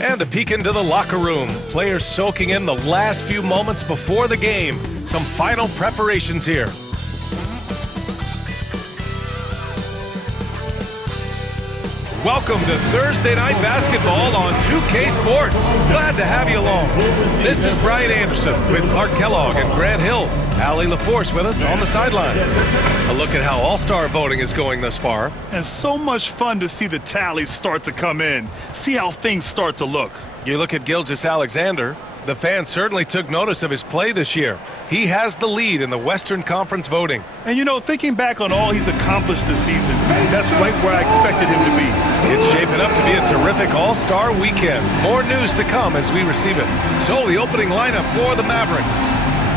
And a peek into the locker room. Players soaking in the last few moments before the game. Some final preparations here. Welcome to Thursday Night Basketball on 2K Sports. Glad to have you along. This is Brian Anderson with Clark Kellogg and Grant Hill. Allie LaForce with us on the sideline. A look at how All-Star voting is going thus far. And so much fun to see the tallies start to come in. See how things start to look. You look at Gilgeous-Alexander. The fans certainly took notice of his play this year. He has the lead in the Western Conference voting. And you know, thinking back on all he's accomplished this season, that's right where I expected him to be. It's shaping up to be a terrific All-Star weekend. More news to come as we receive it. So the opening lineup for the Mavericks.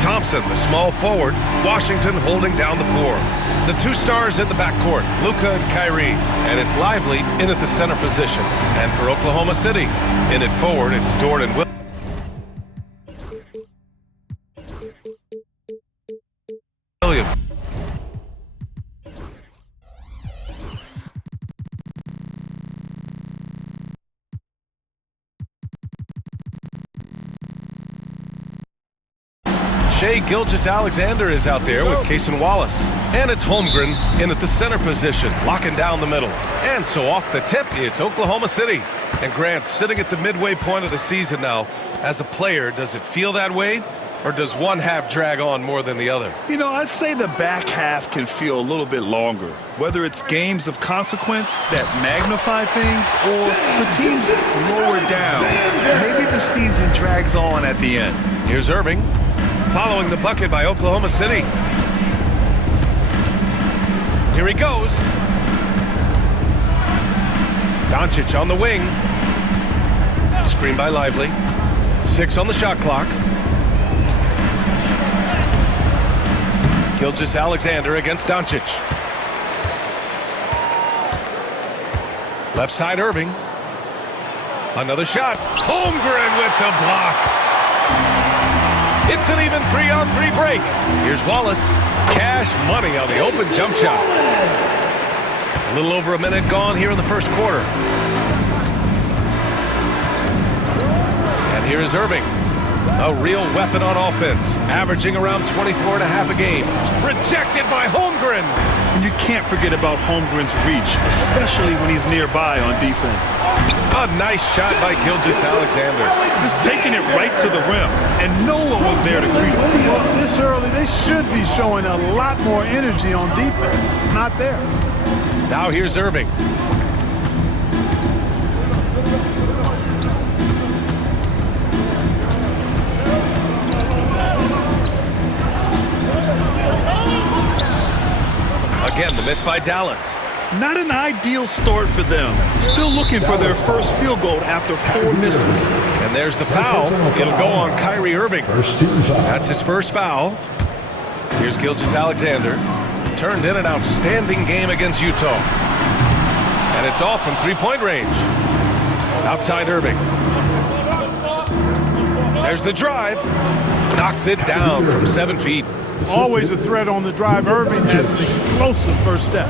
Thompson, the small forward. Washington holding down the floor. The two stars in the backcourt, Luka and Kyrie. And it's Lively in at the center position. And for Oklahoma City, in it forward, it's Dort and Williams. Shai Gilgeous-Alexander is out there with Cason Wallace. And it's Holmgren in at the center position, locking down the middle. And so off the tip, it's Oklahoma City. And Grant sitting at the midway point of the season now. As a player, does it feel that way? Or does one half drag on more than the other? You know, I'd say the back half can feel a little bit longer. Whether it's games of consequence that magnify things or the teams lower down, maybe the season drags on at the end. Here's Irving. Following the bucket by Oklahoma City. Here he goes. Doncic on the wing. Screen by Lively. 6 on the shot clock. Gilgeous-Alexander against Doncic. Left side Irving. Another shot. Holmgren with the block. It's an even 3-on-3 break. Here's Wallace. Cash money on the open jump shot. A little over a minute gone here in the first quarter. And here is Irving. A real weapon on offense. Averaging around 24 and a half a game. Rejected by Holmgren. And you can't forget about Holmgren's reach, especially when he's nearby on defense. A nice shot by Gilgeous-Alexander. Just taking it right to the rim, and no one was there to greet him. Well, this early, they should be showing a lot more energy on defense. It's not there. Now here's Irving. Again, the miss by Dallas. Not an ideal start for them. Still looking for their first field goal after 4 misses. And there's the foul. It'll go on Kyrie Irving. That's his first foul. Here's Gilgeous-Alexander. Turned in an outstanding game against Utah. And it's off from three-point range. Outside Irving. There's the drive. Knocks it down from 7 feet. Always a threat on the drive. Irving has an explosive first step.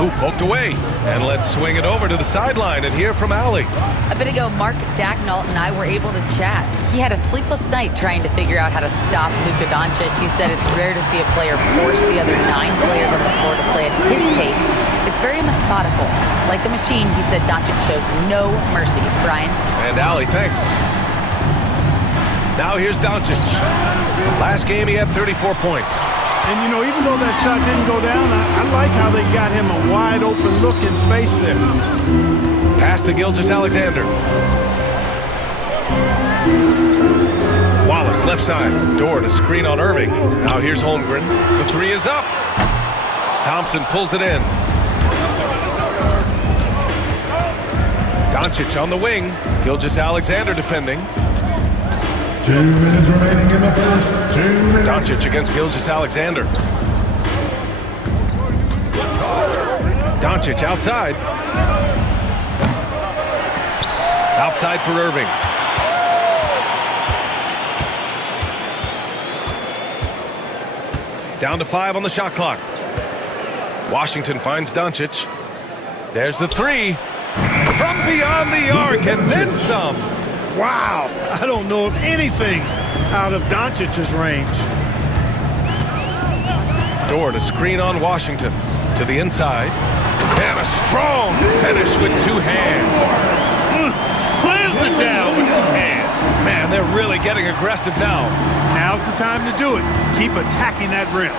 Ooh, poked away. And let's swing it over to the sideline and hear from Allie. A bit ago, Mark Dagnall and I were able to chat. He had a sleepless night trying to figure out how to stop Luka Doncic. He said it's rare to see a player force the other 9 players on the floor to play at his pace. It's very methodical. Like a machine, he said Doncic shows no mercy. Brian? And Allie, thanks. Now here's Doncic. Last game he had 34 points. And, you know, even though that shot didn't go down, I like how they got him a wide-open look in space there. Pass to Gilgeous-Alexander. Wallace, left side. Dort, a screen on Irving. Now here's Holmgren. The 3 is up. Thompson pulls it in. Doncic on the wing. Gilgeous-Alexander defending. 2 minutes remaining in the first. 2 minutes. Doncic against Gilgeous-Alexander. Doncic outside. Outside for Irving. Down to 5 on the shot clock. Washington finds Doncic. There's the 3. From beyond the arc and then some. Wow, I don't know if anything's out of Doncic's range. Dort to screen on Washington. To the inside. And a strong finish with two hands. Slams it down with two hands. Man, they're really getting aggressive now. Now's the time to do it. Keep attacking that rim.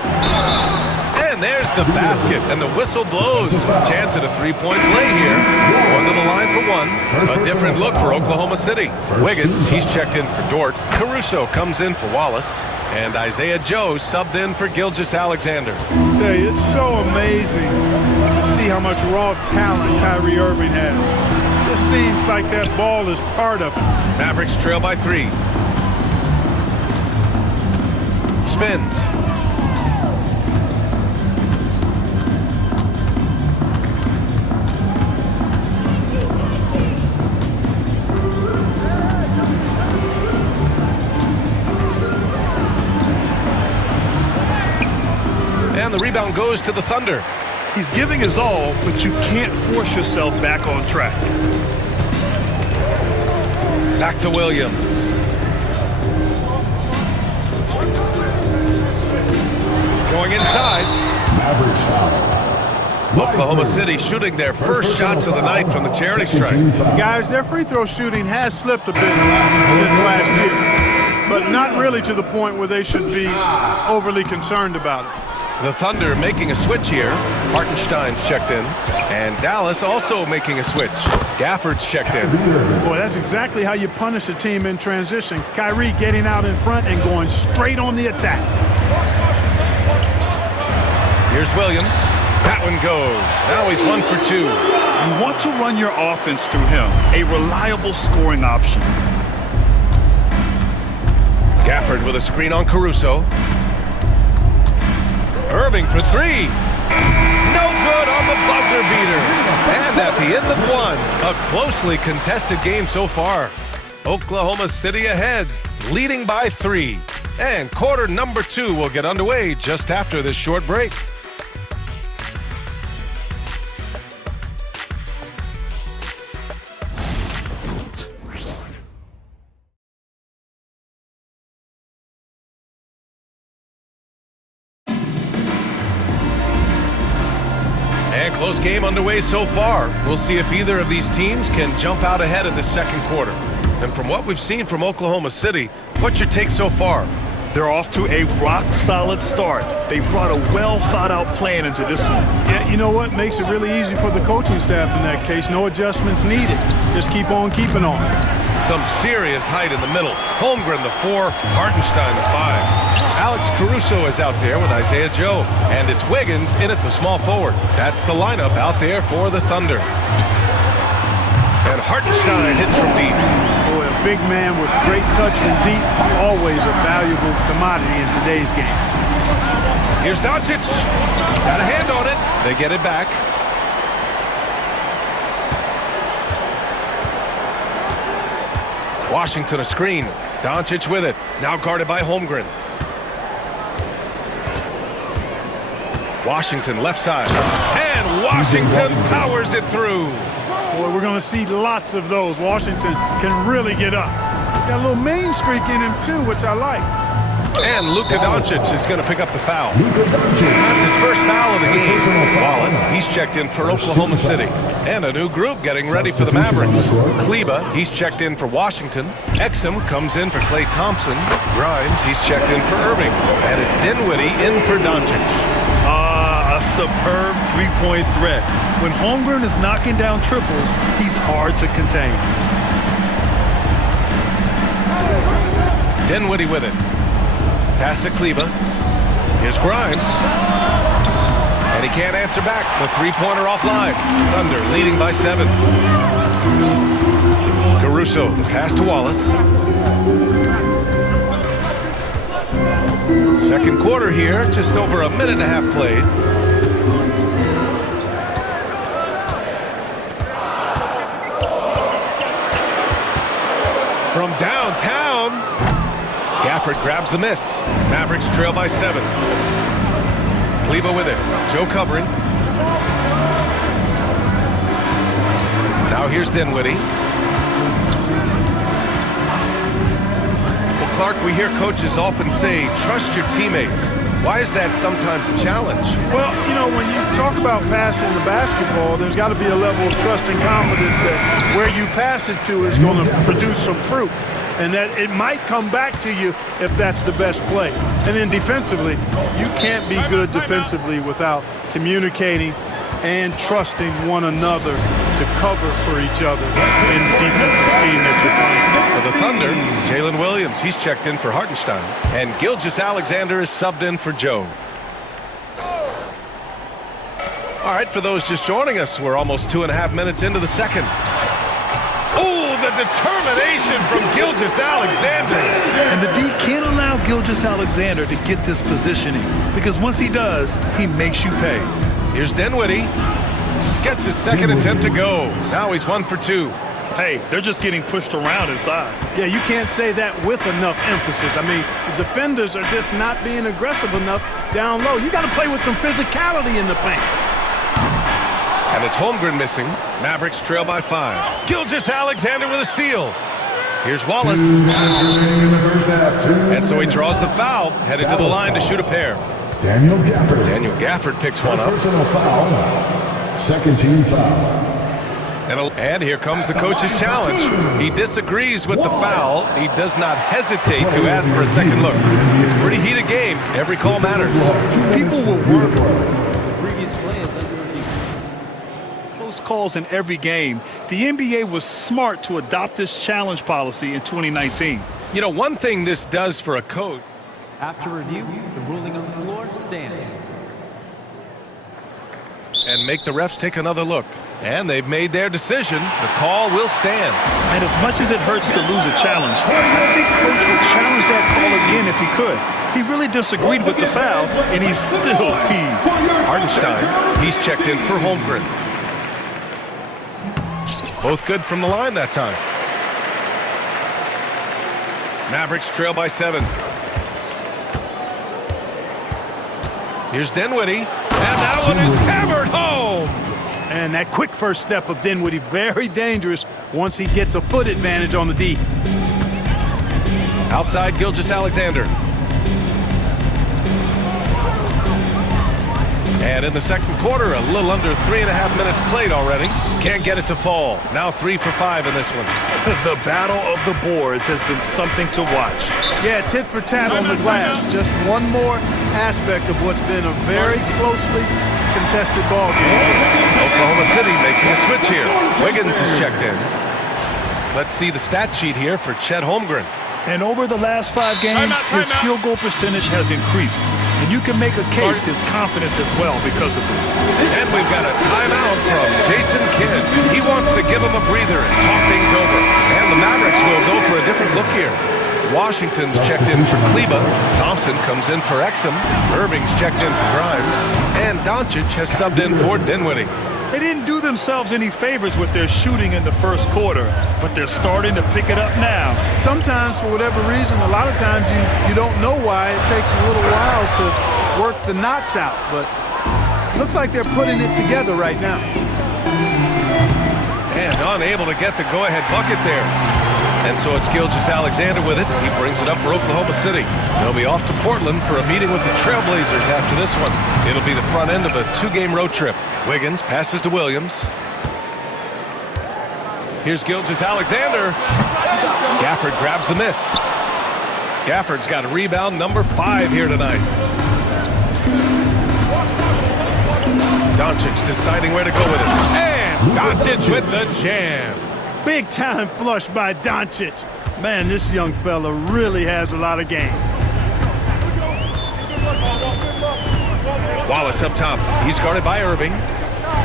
And there's the basket, and the whistle blows. Chance at a three-point play here. Going to the line for one. A different look for Oklahoma City. Wiggins, he's checked in for Dort. Caruso comes in for Wallace. And Isaiah Joe subbed in for Gilgeous-Alexander. I tell you, it's so amazing to see how much raw talent Kyrie Irving has. Just seems like that ball is part of it. Mavericks trail by 3. Spins. And the rebound goes to the Thunder. He's giving his all, but you can't force yourself back on track. Back to Williams. Going inside. Mavericks foul. Oklahoma City shooting their first shots of the night from the charity stripe. Guys, their free throw shooting has slipped a bit since last year, but not really to the point where they should be overly concerned about it. The Thunder making a switch here. Hartenstein's checked in. And Dallas also making a switch. Gafford's checked in. Boy, that's exactly how you punish a team in transition. Kyrie getting out in front and going straight on the attack. Here's Williams. That one goes. Now he's 1 for 2. You want to run your offense through him, a reliable scoring option. Gafford with a screen on Caruso. Irving for 3. No good on the buzzer beater. And at the end of one, a closely contested game so far. Oklahoma City ahead, leading by 3. And quarter number 2 will get underway just after this short break. And close game underway so far. We'll see if either of these teams can jump out ahead of the second quarter. And from what we've seen from Oklahoma City, what's your take so far? They're off to a rock-solid start. They brought a well-thought-out plan into this one. Yeah, you know what? Makes it really easy for the coaching staff in that case. No adjustments needed. Just keep on keeping on. Some serious height in the middle. Holmgren the 4, Hartenstein the 5. Alex Caruso is out there with Isaiah Joe. And it's Wiggins in at the small forward. That's the lineup out there for the Thunder. And Hartenstein hits from deep. Boy, a big man with great touch from deep, always a valuable commodity in today's game. Here's Doncic. Got a hand on it. They get it back. Washington a screen. Doncic with it. Now guarded by Holmgren. Washington left side. And Washington powers it through. Boy, we're going to see lots of those. Washington can really get up. He's got a little main streak in him, too, which I like. And Luka Doncic is going to pick up the foul. That's his first foul of the game. Wallace, he's checked in for Oklahoma City. And a new group getting ready for the Mavericks. Kleba, he's checked in for Washington. Exum comes in for Klay Thompson. Grimes, he's checked in for Irving. And it's Dinwiddie in for Doncic. A superb three-point threat. When Holmgren is knocking down triples, he's hard to contain. Dinwiddie with it. Pass to Kleba. Here's Grimes. And he can't answer back. The three-pointer offline. Thunder leading by 7. Caruso, the pass to Wallace. Second quarter here, just over a minute and a half played. From downtown, Gafford grabs the miss. Mavericks trail by 7. Kleba with it. Joe covering. here's Dinwiddie. Well, Clark, we hear coaches often say, trust your teammates. Why is that sometimes a challenge? Well, you know, when you talk about passing the basketball, there's got to be a level of trust and confidence that where you pass it to is going to produce some fruit, and that it might come back to you if that's the best play. And then defensively, you can't be good defensively without communicating and trusting one another to cover for each other in the defensive scheme that you're playing. For the Thunder, Jalen Williams, he's checked in for Hartenstein. And Gilgeous-Alexander is subbed in for Joe. All right, for those just joining us, we're almost 2.5 minutes into the second. Oh, the determination from Gilgeous-Alexander. And the D can't allow Gilgeous-Alexander to get this positioning, because once he does, he makes you pay. Here's Dinwiddie. Gets his second attempt to go. Now he's 1 for 2. Hey, they're just getting pushed around inside. Yeah, you can't say that with enough emphasis. I mean, the defenders are just not being aggressive enough down low. You got to play with some physicality in the paint. And it's Holmgren missing. Mavericks trail by 5. Gilgeous-Alexander with a steal. Here's Wallace. And so he draws the foul, headed to the line to shoot a pair. Daniel Gafford. Daniel Gafford picks one up. Personal foul. Second team foul. And here comes the coach's challenge. He disagrees with the foul. He does not hesitate to ask for a second look. It's a pretty heated game. Every call matters. People will work. Close calls in every game. The NBA was smart to adopt this challenge policy in 2019. You know, one thing this does for a coach. After review, the ruling on the floor stands. And make the refs take another look. And they've made their decision. The call will stand. And as much as it hurts to lose a challenge, I think Coach would challenge that call again if he could. He really disagreed with the foul, and he's still peeved. Hartenstein, he's checked in for Holmgren. Both good from the line that time. Mavericks trail by 7. Here's Dinwiddie, and that one is hammered home. And that quick first step of Dinwiddie, very dangerous once he gets a foot advantage on the D. Outside Gilgeous-Alexander. And in the second quarter, a little under 3.5 minutes played already. Can't get it to fall. Now 3 for 5 in this one. The battle of the boards has been something to watch. Yeah, tit for tat on the glass. Just one more aspect of what's been a very closely contested ball game. Oklahoma City making a switch here. Wiggins is checked in. Let's see the stat sheet here for Chet Holmgren. And over the last 5 games, his field goal percentage has increased. And you can make a case his confidence as well because of this. And we've got a timeout from Jason Kidd. He wants to give him a breather and talk things over. And the Mavericks will go for a different look here. Washington's checked in for Kleba. Thompson comes in for Exum. Irving's checked in for Grimes. And Doncic has subbed in for Dinwiddie. They didn't do themselves any favors with their shooting in the first quarter, but they're starting to pick it up now. Sometimes, for whatever reason, a lot of times you don't know why. It takes a little while to work the knots out, but it looks like they're putting it together right now. And unable to get the go-ahead bucket there. And so it's Gilgeous-Alexander with it. He brings it up for Oklahoma City. They'll be off to Portland for a meeting with the Trailblazers after this one. It'll be the front end of a 2-game road trip. Wiggins passes to Williams. Here's Gilgeous-Alexander. Gafford grabs the miss. Gafford's got a rebound number 5 here tonight. Doncic deciding where to go with it. And Doncic with the jam. Big time flush by Doncic. Man, this young fella really has a lot of game. Wallace up top. He's guarded by Irving.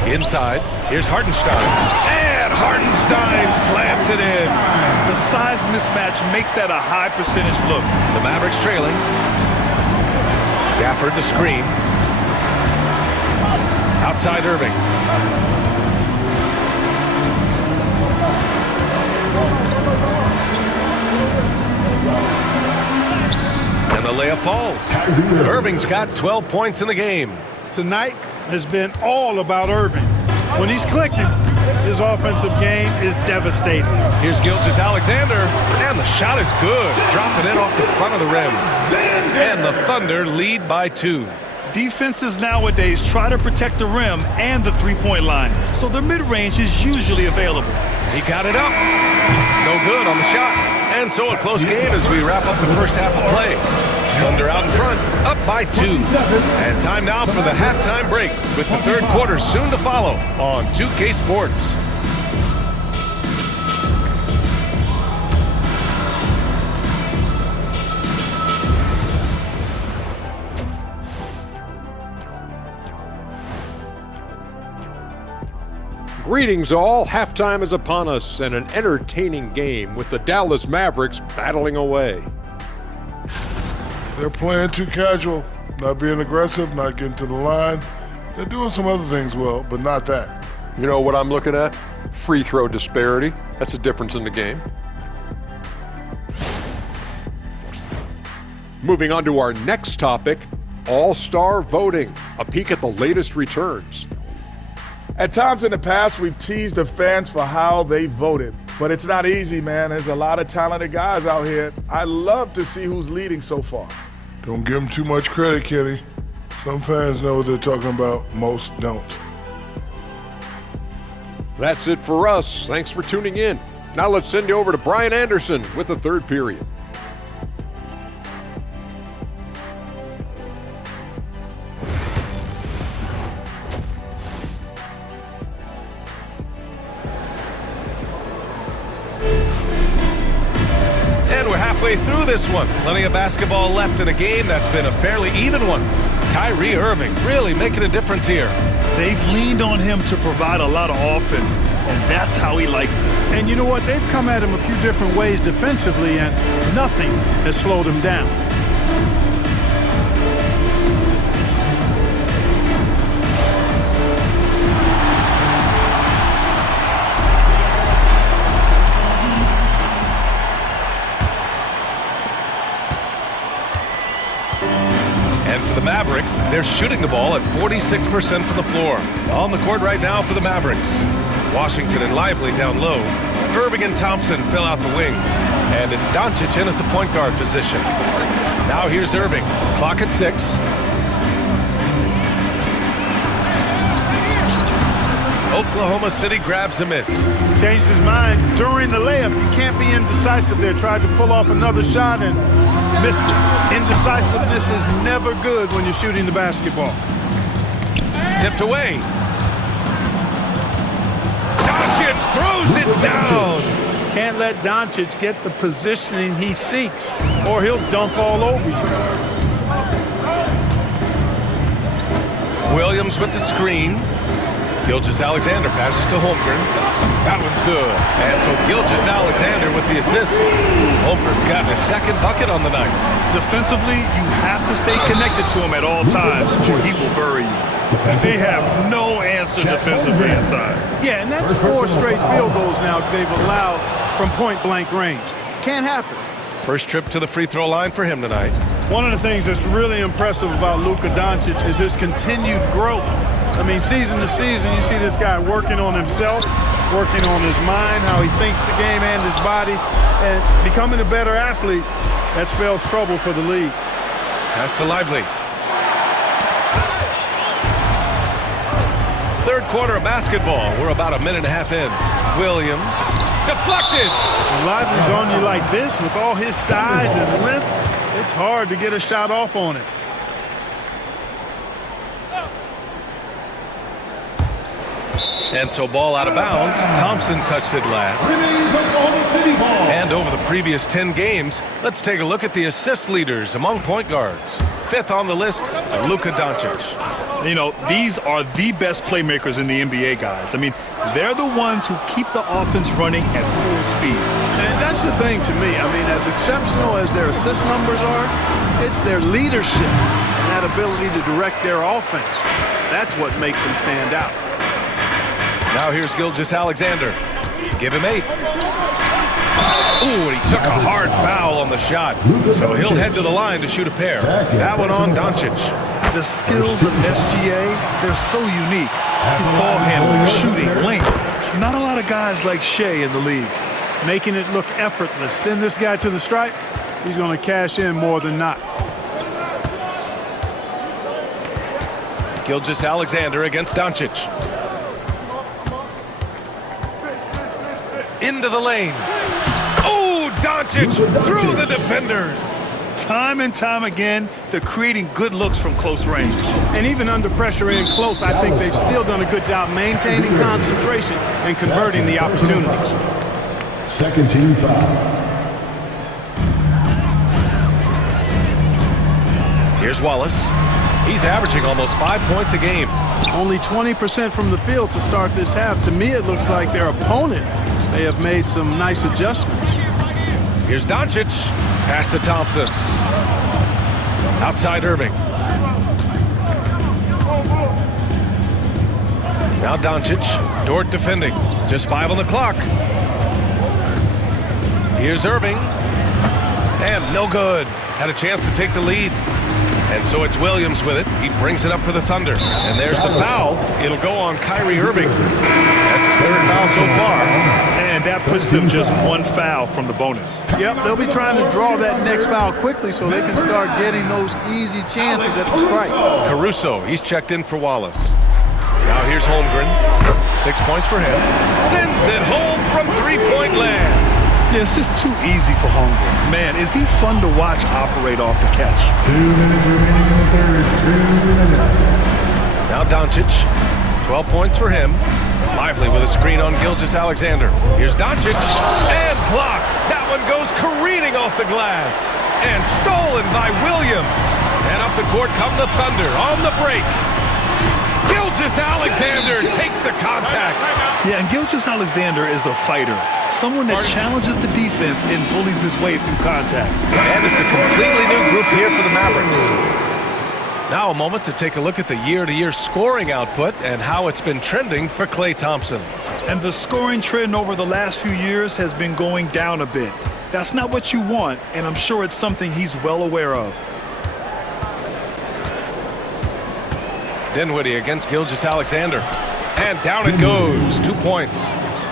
Inside. Here's Hartenstein. And Hartenstein slams it in. The size mismatch makes that a high percentage look. The Mavericks trailing. Gafford the screen. Outside Irving. And the layup falls. Irving's got 12 points in the game. Tonight has been all about Irving. When he's clicking, his his offensive game is devastating. Here's Gilgeous-Alexander, and the shot is good. Dropping it off the front of the rim. And the Thunder lead by 2. Defenses nowadays try to protect the rim and the three-point line, so their mid-range is usually available. He got it up. No good on the shot. And so a close game as we wrap up the first half of play. Thunder out in front, up by 2. And time now for the halftime break, with the third quarter soon to follow on 2K Sports. Greetings all, halftime is upon us and an entertaining game with the Dallas Mavericks battling away. They're playing too casual, not being aggressive, not getting to the line. They're doing some other things well, but not that. You know what I'm looking at? Free throw disparity. That's a difference in the game. Moving on to our next topic, All-Star voting. A peek at the latest returns. At times in the past, we've teased the fans for how they voted. But it's not easy, man. There's a lot of talented guys out here. I love to see who's leading so far. Don't give them too much credit, Kenny. Some fans know what they're talking about, most don't. That's it for us. Thanks for tuning in. Now let's send you over to Brian Anderson with the third period. Halfway through this one. Plenty of basketball left in a game that's been a fairly even one. Kyrie Irving really making a difference here. They've leaned on him to provide a lot of offense, and that's how he likes it. And you know what? They've come at him a few different ways defensively, and nothing has slowed him down. Mavericks, they're shooting the ball at 46% from the floor. On the court right now for the Mavericks. Washington and Lively down low. Irving and Thompson fill out the wings. And it's Doncic in at the point guard position. Now here's Irving. Clock at 6. Oklahoma City grabs a miss. Changed his mind during the layup. You can't be indecisive there. Tried to pull off another shot and missed it. Indecisiveness is never good when you're shooting the basketball. Tipped away. Doncic throws it down. Can't let Doncic get the positioning he seeks, or he'll dunk all over you. Williams with the screen. Gilgeous-Alexander passes to Holmgren. That one's good. And so Gilgeous-Alexander with the assist. Holmgren's gotten his second bucket on the night. Defensively, you have to stay connected to him at all times or he will bury you. They have no answer defensively inside. Yeah, and that's 4 straight field goals now they've allowed from point-blank range. Can't happen. First trip to the free throw line for him tonight. One of the things that's really impressive about Luka Doncic is his continued growth. I mean, season to season, you see this guy working on himself, working on his mind, how he thinks the game and his body, and becoming a better athlete. That spells trouble for the league. Pass to Lively. Third quarter of basketball. We're about a minute and a half in. Williams. Deflected. When Lively's on you like this, with all his size and length, it's hard to get a shot off on it. And so ball out of bounds. Thompson touched it last. And over the previous 10 games, let's take a look at the assist leaders among point guards. 5th on the list, Luka Doncic. You know, these are the best playmakers in the NBA, guys. I mean, they're the ones who keep the offense running at full speed. And that's the thing to me. I mean, as exceptional as their assist numbers are, it's their leadership and that ability to direct their offense. That's what makes them stand out. Now here's Gilgeous-Alexander. Give him 8. Ooh, and he took a hard foul on the shot. So he'll head to the line to shoot a pair. That one on Doncic. The skills of SGA, they're so unique. His ball handling, shooting, length. Not a lot of guys like Shea in the league. Making it look effortless. Send this guy to the stripe. He's going to cash in more than not. Gilgeous-Alexander against Doncic. Into the lane. Oh, Doncic through the defenders. Time and time again, they're creating good looks from close range. And even under pressure in close, I think they've still done a good job maintaining concentration and converting the opportunities. Second team foul. Here's Wallace. He's averaging almost 5 points a game. Only 20% from the field to start this half. To me, it looks like their opponent may have made some nice adjustments. Here's Doncic. Pass to Thompson. Outside Irving. Now Doncic. Dort defending. Just 5 on the clock. Here's Irving. And no good. Had a chance to take the lead. And so it's Williams with it. He brings it up for the Thunder. And there's the foul. It'll go on Kyrie Irving. That's his third foul so far. And that puts them just one foul from the bonus. Yep, they'll be trying to draw that next foul quickly so they can start getting those easy chances at the strike. Caruso, he's checked in for Wallace. Now here's Holmgren. 6 points for him. Sends it home from three-point land. Yeah, it's just too easy for Holmgren. Man, is he fun to watch operate off the catch. 2 minutes remaining in the third. 2 minutes. Now Doncic. 12 points for him. Lively with a screen on Gilgeous-Alexander. Here's Doncic. And blocked. That one goes careening off the glass. And stolen by Williams. And up the court come the Thunder on the break. Gilgeous-Alexander takes the contact. Yeah, and Gilgeous-Alexander is a fighter. Someone that challenges the defense and bullies his way through contact. And it's a completely new group here for the Mavericks. Now a moment to take a look at the year-to-year scoring output and how it's been trending for Klay Thompson. And the scoring trend over the last few years has been going down a bit. That's not what you want, and I'm sure it's something he's well aware of. Dinwiddie against Gilgeous-Alexander. And down it goes. 2 points.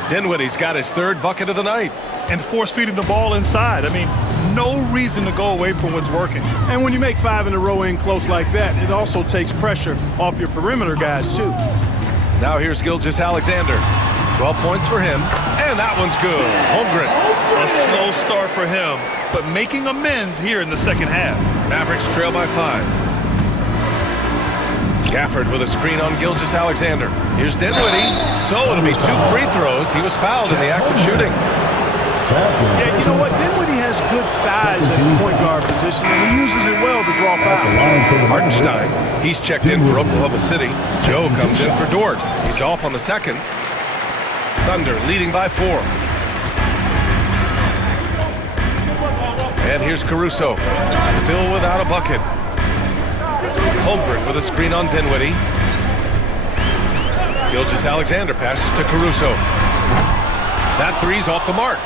Dinwiddie's got his third bucket of the night. And force-feeding the ball inside. I mean, no reason to go away from what's working. And when you make 5 in a row in close like that, it also takes pressure off your perimeter guys, too. Now here's Gilgeous-Alexander. 12 points for him. And that one's good. Holmgren. A slow start for him, but making amends here in the second half. Mavericks trail by 5. Gafford with a screen on Gilgeous-Alexander. Here's Dinwiddie. So it'll be 2 free throws. He was fouled in the act of shooting. Yeah, you know what? Dinwiddie has good size at the point guard position, and he uses it well to draw fouls. Hartenstein, he's checked in for Oklahoma City. Joe comes in for Dort. He's off on the second. Thunder leading by 4. And here's Caruso. Still without a bucket. Holmgren with a screen on Dinwiddie. Gilgeous-Alexander passes to Caruso. That three's off the mark.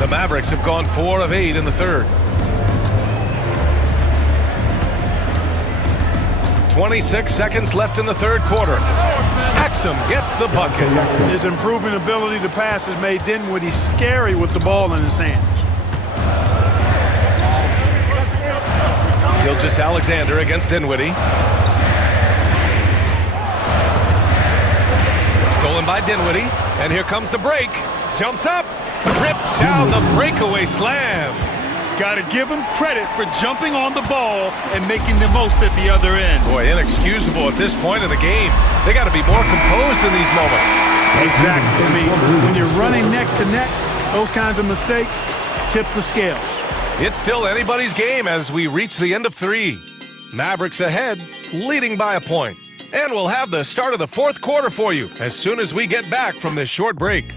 The Mavericks have gone 4 of 8 in the third. 26 seconds left in the third quarter. Exum gets the bucket. His improving ability to pass has made Dinwiddie scary with the ball in his hands. Gilgeous-Alexander against Dinwiddie. Stolen by Dinwiddie. And here comes the break. Jumps up. Rips down the breakaway slam. Got to give him credit for jumping on the ball and making the most at the other end. Boy, inexcusable at this point of the game. They got to be more composed in these moments. Exactly. I mean, when you're running neck to neck, those kinds of mistakes tip the scales. It's still anybody's game as we reach the end of 3. Mavericks ahead, leading by a point. And we'll have the start of the fourth quarter for you as soon as we get back from this short break.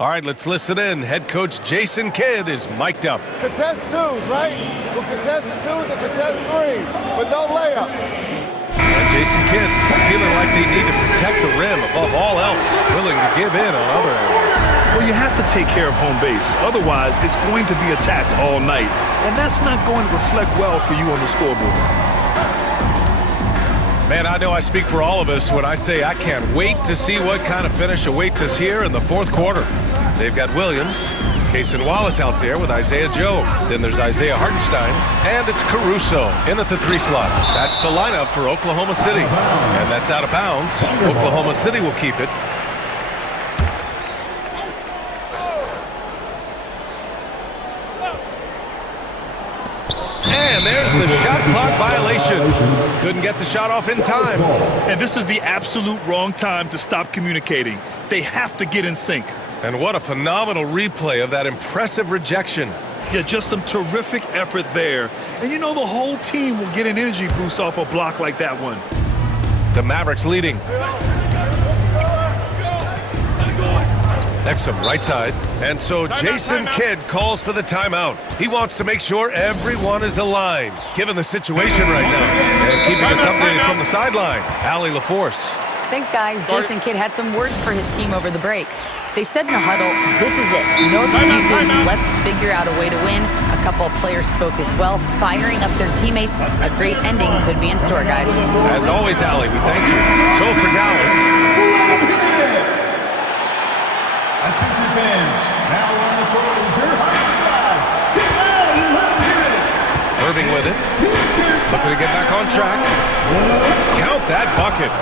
All right, let's listen in. Head coach Jason Kidd is mic'd up. Contest 2s, right? We'll contest the 2s and contest 3s, but no layups. And Jason Kidd feeling like they need to protect the rim above all else, willing to give in on other areas. Well, you have to take care of home base. Otherwise, it's going to be attacked all night. And that's not going to reflect well for you on the scoreboard. Man, I know I speak for all of us when I say I can't wait to see what kind of finish awaits us here in the fourth quarter. They've got Williams, Cason Wallace out there with Isaiah Joe. Then there's Isaiah Hartenstein, and it's Caruso in at the 3 slot. That's the lineup for Oklahoma City. And that's out of bounds. Oklahoma City will keep it. And there's the shot clock violation. Couldn't get the shot off in time. And this is the absolute wrong time to stop communicating. They have to get in sync. And what a phenomenal replay of that impressive rejection. Yeah, just some terrific effort there. And you know the whole team will get an energy boost off a block like that one. The Mavericks leading. Exum right side. And so Jason Kidd calls for the timeout. He wants to make sure everyone is aligned, given the situation right now. And keeping us updated from the sideline, Allie LaForce. Thanks, guys. Jason Kidd had some words for his team over the break. They said in the huddle, this is it. No excuses. Let's figure out a way to win. A couple of players spoke as well, firing up their teammates. A great ending could be in store, guys. As always, Allie, we thank you. So for Dallas. Attention fans, now on the court is your high squad. Irving with it. Looking to get back on track. Count that bucket.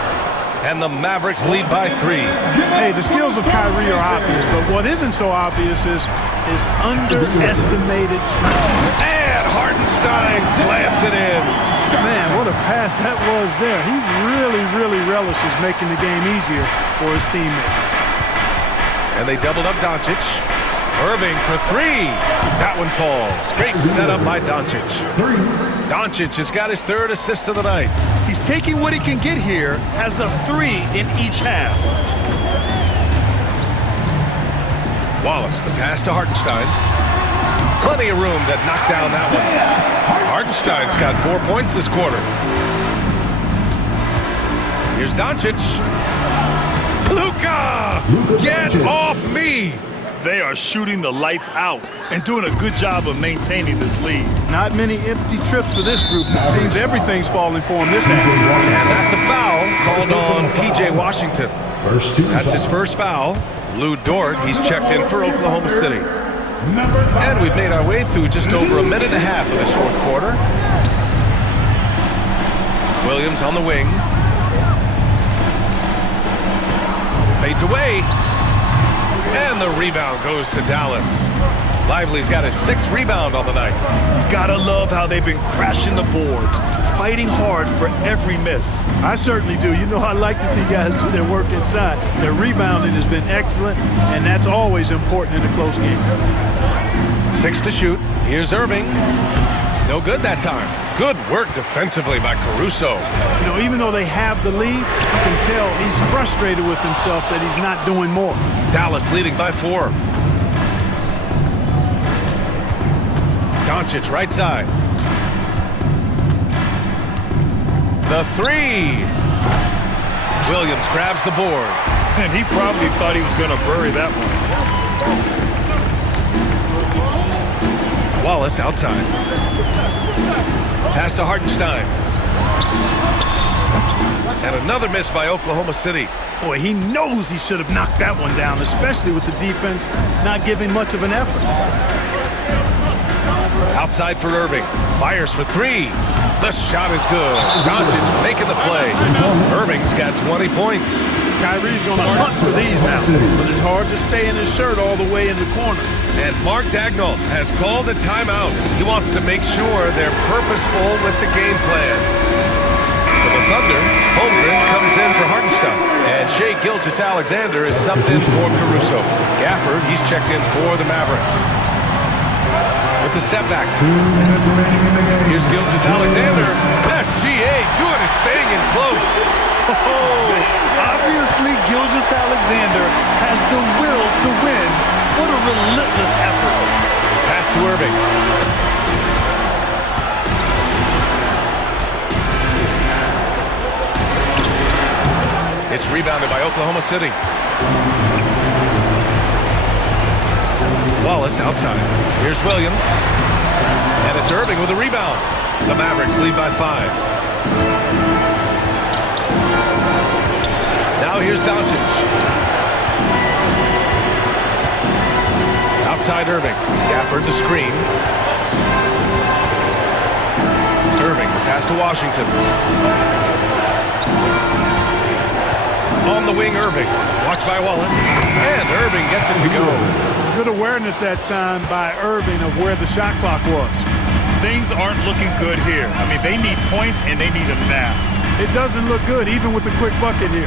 And the Mavericks lead by 3. Hey, the skills of Kyrie are obvious, but what isn't so obvious is his underestimated strength. And Hartenstein slams it in. Man, what a pass that was there. He really relishes making the game easier for his teammates. And they doubled up Doncic. Irving for 3. That one falls. Great setup by Doncic. Doncic has got his 3rd assist of the night. He's taking what he can get here as a 3 in each half. Wallace, the pass to Hartenstein. Plenty of room to knock down that one. Hartenstein's got 4 points this quarter. Here's Doncic. Luka! Get off me! They are shooting the lights out and doing a good job of maintaining this lead. Not many empty trips for this group. It seems everything's falling for him this half. And that's a foul called on P.J. Washington. That's his first foul. Lou Dort, he's checked in for Oklahoma City. And we've made our way through just over a minute and a half of this fourth quarter. Williams on the wing. Fades away. And the rebound goes to Dallas. Lively's got his 6th rebound on the night. Gotta love how they've been crashing the boards, fighting hard for every miss. I certainly do. You know, I like to see guys do their work inside. Their rebounding has been excellent, and that's always important in a close game. 6 to shoot. Here's Irving. No good that time. Good work defensively by Caruso. You know, even though they have the lead, you can tell he's frustrated with himself that he's not doing more. Dallas leading by 4. Doncic right side. The 3. Williams grabs the board. And he probably thought he was going to bury that one. Wallace outside. Pass to Hartenstein. And another miss by Oklahoma City. Boy, he knows he should have knocked that one down, especially with the defense not giving much of an effort. Outside for Irving. Fires for 3. The shot is good. Doncic making the play. Irving's got 20 points. Kyrie's going to hunt for these now, but it's hard to stay in his shirt all the way in the corner. And Mark Daigneault has called a timeout. He wants to make sure they're purposeful with the game plan. For the Thunder, Holmgren comes in for Hartenstein. And Shai Gilgeous-Alexander is subbed in for Caruso. Gafford, he's checked in for the Mavericks. With the step back. Here's Gilgeous-Alexander. SGA doing his thing in close. Oh, obviously Gilgeous-Alexander has the will to win. What a relentless effort. Pass to Irving. It's rebounded by Oklahoma City. Wallace outside. Here's Williams. And it's Irving with a rebound. The Mavericks lead by 5. Now here's Doncic. Outside Irving. Gafford the screen. Irving, the pass to Washington. On the wing, Irving. Watched by Wallace. And Irving gets it to go. Good awareness that time by Irving of where the shot clock was. Things aren't looking good here. I mean, they need points, and they need them now. It doesn't look good, even with a quick bucket here.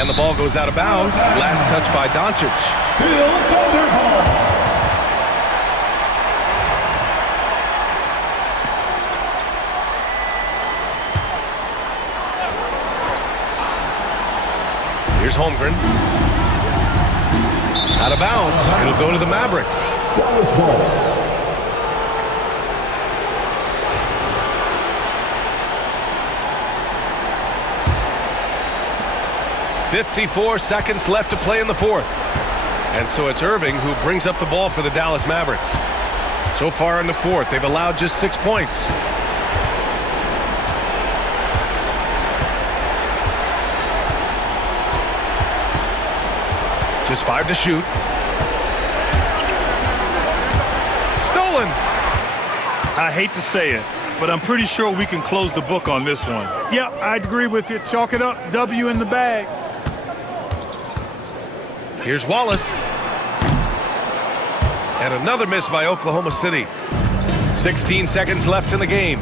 And the ball goes out of bounds. Last touch by Doncic. Still Thunderhawk. Here's Holmgren. Out of bounds. It'll go to the Mavericks. Dallas ball. 54 seconds left to play in the fourth. And so it's Irving who brings up the ball for the Dallas Mavericks. So far in the fourth, they've allowed just 6 points. Just 5 to shoot. Stolen! I hate to say it, but I'm pretty sure we can close the book on this one. Yep, I'd agree with you. Chalk it up. W in the bag. Here's Wallace. And another miss by Oklahoma City. 16 seconds left in the game.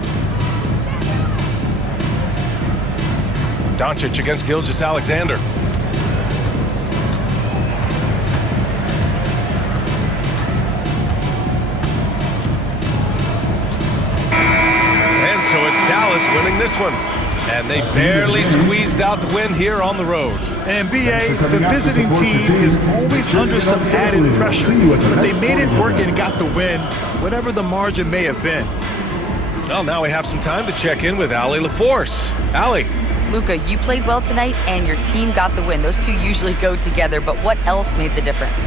Doncic against Gilgeous-Alexander. And so it's Dallas winning this one. And they barely squeezed out the win here on the road. And B.A., the visiting team is always under some added pressure. But they made it work and got the win, whatever the margin may have been. Well, now we have some time to check in with Allie LaForce. Allie. Luka, you played well tonight, and your team got the win. Those two usually go together, but what else made the difference?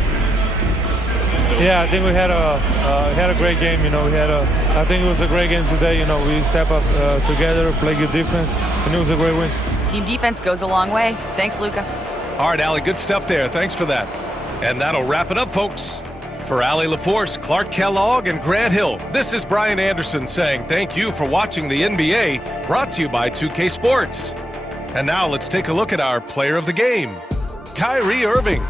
Yeah, I think we had a great game. I think it was a great game today. We step up together, play good defense, and it was a great win. Team defense goes a long way. Thanks, Luka. All right, Allie, good stuff there. Thanks for that. And that'll wrap it up, folks. For Allie LaForce, Clark Kellogg, and Grant Hill, this is Brian Anderson saying thank you for watching the NBA, brought to you by 2K Sports. And now let's take a look at our player of the game, Kyrie Irving.